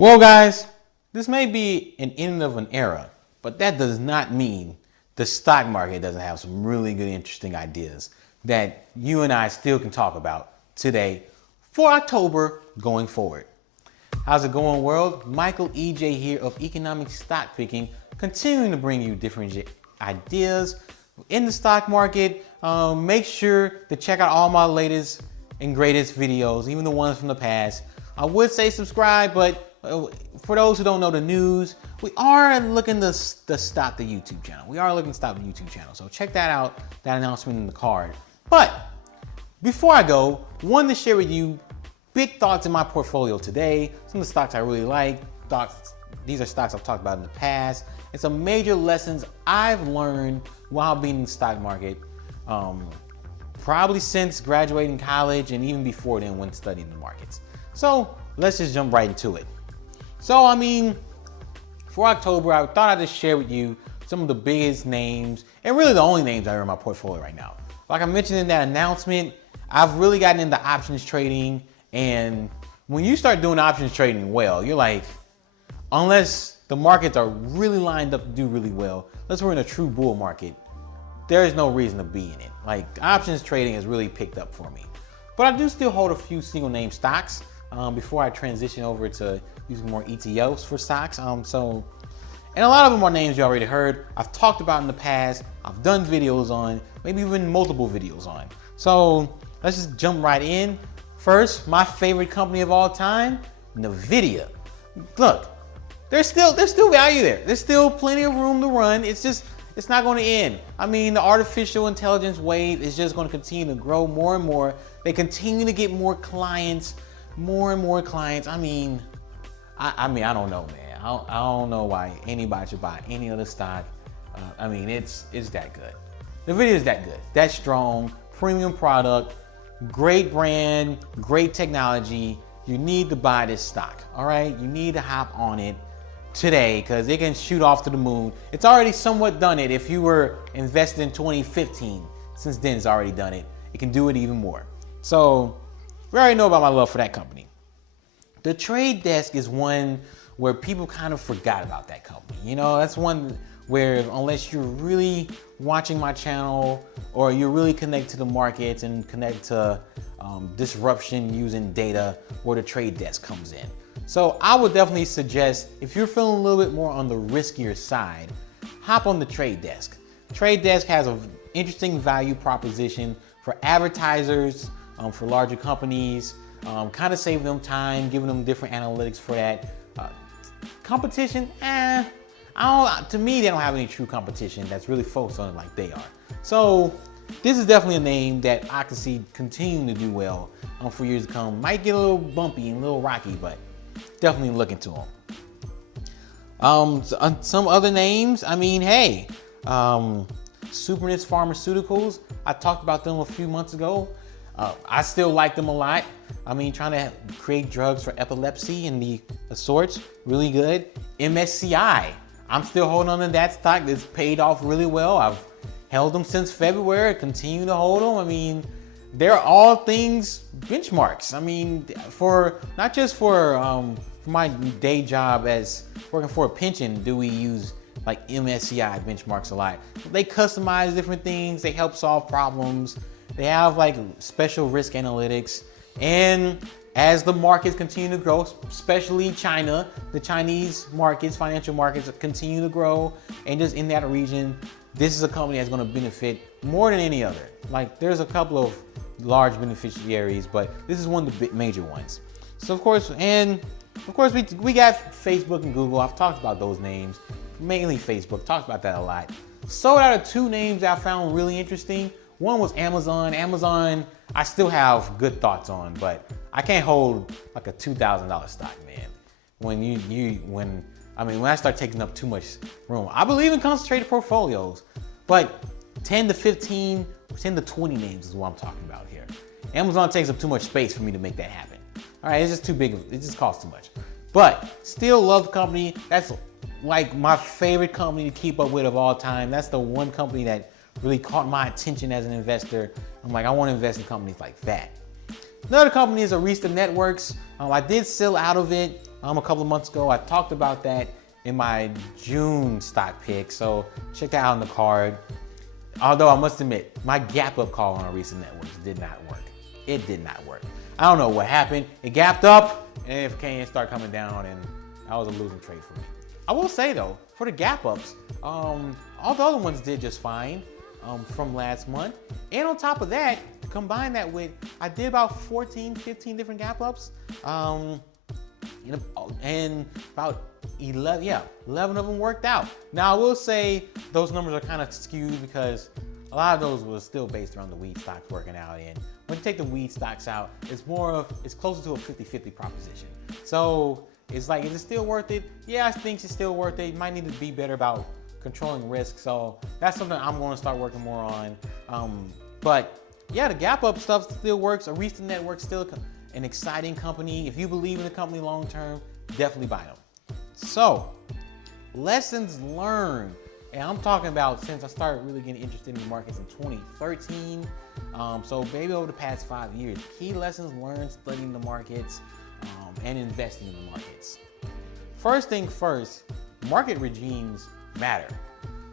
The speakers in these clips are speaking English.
Well, guys, this may be an end of an era, but that does not mean the stock market doesn't have some really good, interesting ideas that you and I still can talk about today for October going forward. How's it going, world? Michael EJ here of Economic Stock Picking, continuing to bring you different ideas in the stock market. Make sure to check out all my latest and greatest videos, even the ones from the past. I would say subscribe, but for those who don't know the news, we are looking to stop the YouTube channel. We are looking to stop the YouTube channel. So check that out, that announcement in the card. But before I go, wanted to share with you big thoughts in my portfolio today. Some of the stocks I really like. These are stocks I've talked about in the past. And some major lessons I've learned while being in the stock market. Probably since graduating college and even before then when studying the markets. So let's just jump right into it. So, for October, I thought I'd just share with you some of the biggest names and really the only names that are in my portfolio right now. Like I mentioned in that announcement, I've really gotten into options trading. And when you start doing options trading well, you're like, unless the markets are really lined up to do really well, unless we're in a true bull market, there is no reason to be in it. Like options trading has really picked up for me. But I do still hold a few single name stocks before I transition over to using more ETFs for stocks. And a lot of them are names you already heard. I've talked about in the past. I've done videos on, maybe even multiple videos on. So let's just jump right in. First, my favorite company of all time, NVIDIA. Look, there's still value there. There's still plenty of room to run. It's not going to end. The artificial intelligence wave is just going to continue to grow more and more. They continue to get more clients, more and more clients. I don't know, man. I don't know why anybody should buy any other stock. It's that good. NVIDIA is that good, that strong, premium product, great brand, great technology. You need to buy this stock, all right? You need to hop on it today because it can shoot off to the moon. It's already somewhat done it. If you were invested in 2015, since then it's already done it. It can do it even more. So we already know about my love for that company. The trade desk is one where people kind of forgot about that company. That's one where unless you're really watching my channel or you're really connected to the markets and connect to disruption using data, where the trade desk comes in. So I would definitely suggest, if you're feeling a little bit more on the riskier side, hop on the trade desk. Trade desk has an interesting value proposition for advertisers, for larger companies, kind of saving them time, giving them different analytics for that. Competition, to me, they don't have any true competition that's really focused on it like they are. So this is definitely a name that I can see continuing to do well for years to come. Might get a little bumpy and a little rocky, but definitely look into them. Some other names, Supernus Pharmaceuticals. I talked about them a few months ago. I still like them a lot. Trying to create drugs for epilepsy and the sorts, really good. MSCI, I'm still holding on to that stock. It's paid off really well. I've held them since February, continue to hold them. They're all things benchmarks. For not just for my day job as working for a pension, do we use like MSCI benchmarks a lot. They customize different things. They help solve problems. They have like special risk analytics. And as the markets continue to grow, especially China, the Chinese markets, financial markets continue to grow. And just in that region, this is a company that's going to benefit more than any other. Like there's a couple of large beneficiaries, but this is one of the major ones. So of course, we got Facebook and Google. I've talked about those names, mainly Facebook, talked about that a lot. Sold out of two names that I found really interesting. One was Amazon. Amazon, I still have good thoughts on, but I can't hold like a $2,000 stock, man. When I start taking up too much room. I believe in concentrated portfolios, but 10 to 15, 10 to 20 names is what I'm talking about here. Amazon takes up too much space for me to make that happen. All right, it's just too big. It just costs too much. But still love the company. That's like my favorite company to keep up with of all time. That's the one company that really caught my attention as an investor. I'm like, I want to invest in companies like that. Another company is Arista Networks. I did sell out of it a couple of months ago. I talked about that in my June stock pick, so check that out on the card. Although I must admit, my gap up call on a recent networks did not work. It did not work. I don't know what happened. It gapped up and it can't start coming down, and that was a losing trade for me. I will say though, for the gap ups, all the other ones did just fine from last month. And on top of that, combine that with, I did about 14, 15 different gap ups. And about 11 of them worked out. Now I will say those numbers are kind of skewed because a lot of those was still based around the weed stocks working out. And when you take the weed stocks out, it's closer to a 50-50 proposition. So it's like, is it still worth it? Yeah, I think it's still worth it. You might need to be better about controlling risk. So that's something I'm going to start working more on. But yeah, the gap up stuff still works. A recent network still an exciting company. If you believe in the company long term, definitely buy them. So, lessons learned. And I'm talking about since I started really getting interested in the markets in 2013. So maybe over the past 5 years. Key lessons learned studying the markets and investing in the markets. First thing first, market regimes matter.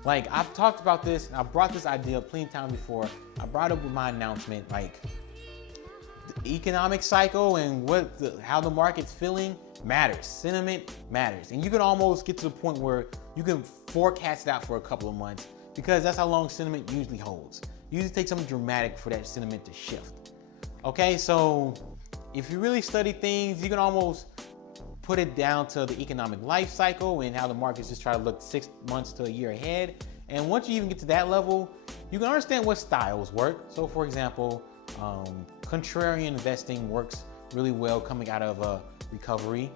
Like I've talked about this, and I brought this idea up plenty of times before. I brought it up with my announcement, like the economic cycle and how the market's feeling matters. Sentiment matters. And you can almost get to the point where you can forecast it out for a couple of months because that's how long sentiment usually holds. It usually takes something dramatic for that sentiment to shift. Okay, so if you really study things, you can almost put it down to the economic life cycle and how the markets just try to look 6 months to a year ahead. And once you even get to that level, you can understand what styles work. So for example, contrarian investing works really well coming out of a recovery.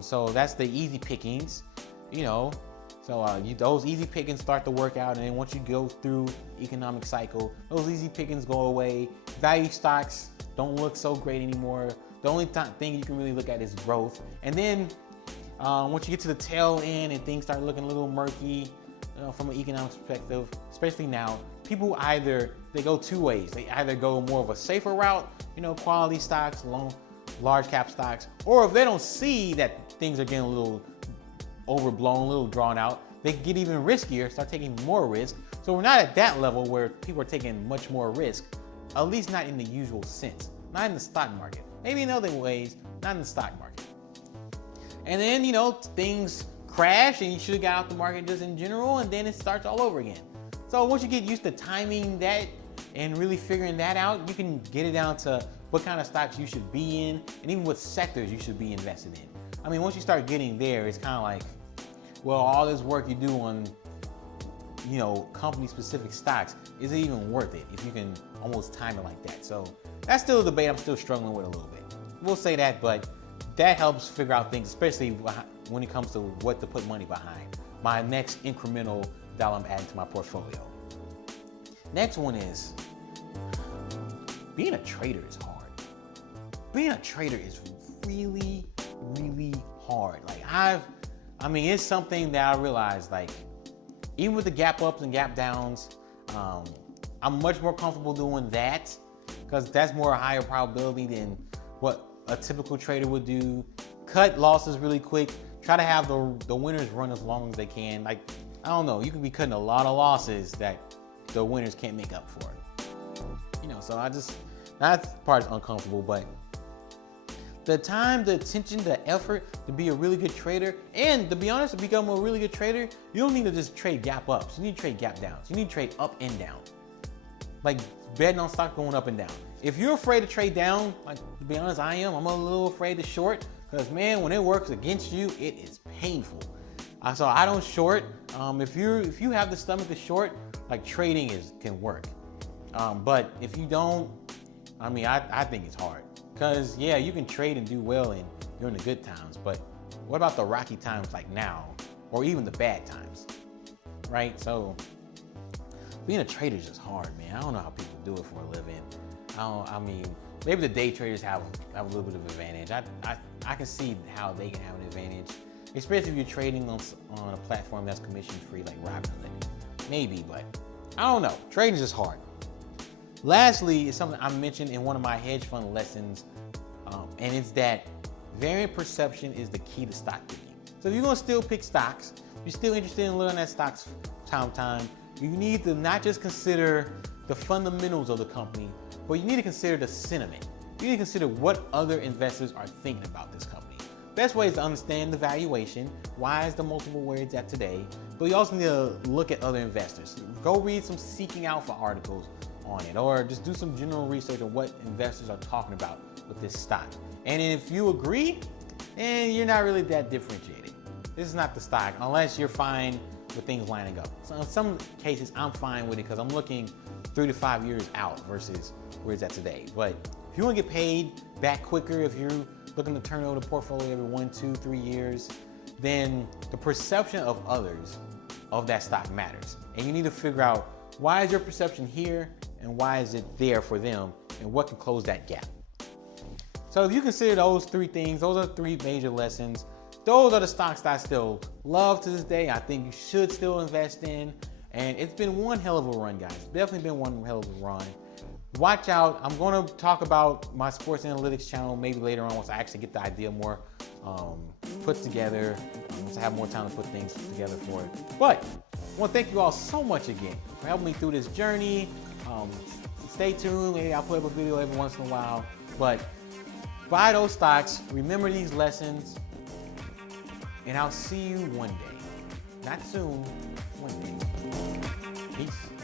So that's the easy pickings, those easy pickings start to work out, and then once you go through economic cycle, those easy pickings go away. Value stocks don't look so great anymore. The only thing you can really look at is growth. And then once you get to the tail end and things start looking a little murky from an economic perspective, especially now, people they go two ways. They either go more of a safer route, quality stocks, large cap stocks, or if they don't see that things are getting a little overblown, a little drawn out, they get even riskier, start taking more risk. So we're not at that level where people are taking much more risk, at least not in the usual sense, not in the stock market. Maybe in other ways, not in the stock market. And then, things crash and you should have got out the market just in general, and then it starts all over again. So once you get used to timing that and really figuring that out, you can get it down to what kind of stocks you should be in and even what sectors you should be invested in. I mean, once you start getting there, it's kind of like, well, all this work you do on, company specific stocks, is it even worth it if you can almost time it like that? So that's still a debate I'm still struggling with a little bit. We'll say that, but that helps figure out things, especially when it comes to what to put money behind. My next incremental dollar I'm adding to my portfolio. Next one is, being a trader is hard. Being a trader is really, really hard. Like it's something that I realized, like, even with the gap ups and gap downs, I'm much more comfortable doing that because that's more a higher probability than what a typical trader would do. Cut losses really quick. Try to have the winners run as long as they can. Like, I don't know, you could be cutting a lot of losses that the winners can't make up for. So that part is uncomfortable, but the time, the attention, the effort to be a really good trader, and to be honest, to become a really good trader, you don't need to just trade gap ups. You need to trade gap downs. You need to trade up and down. Like betting on stock going up and down. If you're afraid to trade down, like, to be honest, I am. I'm a little afraid to short because, man, when it works against you, it is painful. So I don't short. If you have the stomach to short, like, trading can work. But if you don't, I think it's hard. Because, yeah, you can trade and do well during the good times, but what about the rocky times like now, or even the bad times, right? So being a trader is just hard, man. I don't know how people do it for a living. Maybe the day traders have a little bit of advantage. I can see how they can have an advantage, especially if you're trading on a platform that's commission free like Robinhood. Maybe, but I don't know. Trading is just hard. Lastly, is something I mentioned in one of my hedge fund lessons, and it's that Variant perception is the key to stock picking. So if you're gonna still pick stocks, you're still interested in looking at stocks time, you need to not just consider the fundamentals of the company, but you need to consider the sentiment. You need to consider what other investors are thinking about this company. Best way is to understand the valuation. Why is the multiple where it's at today? But you also need to look at other investors. Go read some Seeking Alpha articles on it, or just do some general research on what investors are talking about with this stock. And if you agree, then you're not really that differentiated. This is not the stock, unless you're fine with things lining up. So in some cases, I'm fine with it because I'm looking 3 to 5 years out versus where it's at today. But if you want to get paid back quicker, if you're looking to turn over the portfolio every 1, 2, 3 years, then the perception of others of that stock matters. And you need to figure out, why is your perception here and why is it there for them, and what can close that gap? So if you consider those 3 things, those are 3 major lessons. Those are the stocks that I still love to this day. I think you should still invest in. And it's been one hell of a run, guys. Definitely been one hell of a run. Watch out. I'm going to talk about my sports analytics channel maybe later on once I actually get the idea more put together. Once I have more time to put things together for it. But I want to thank you all so much again for helping me through this journey. Stay tuned. Maybe I'll put up a video every once in a while. But buy those stocks. Remember these lessons. And I'll see you one day. Not soon, one day. Peace.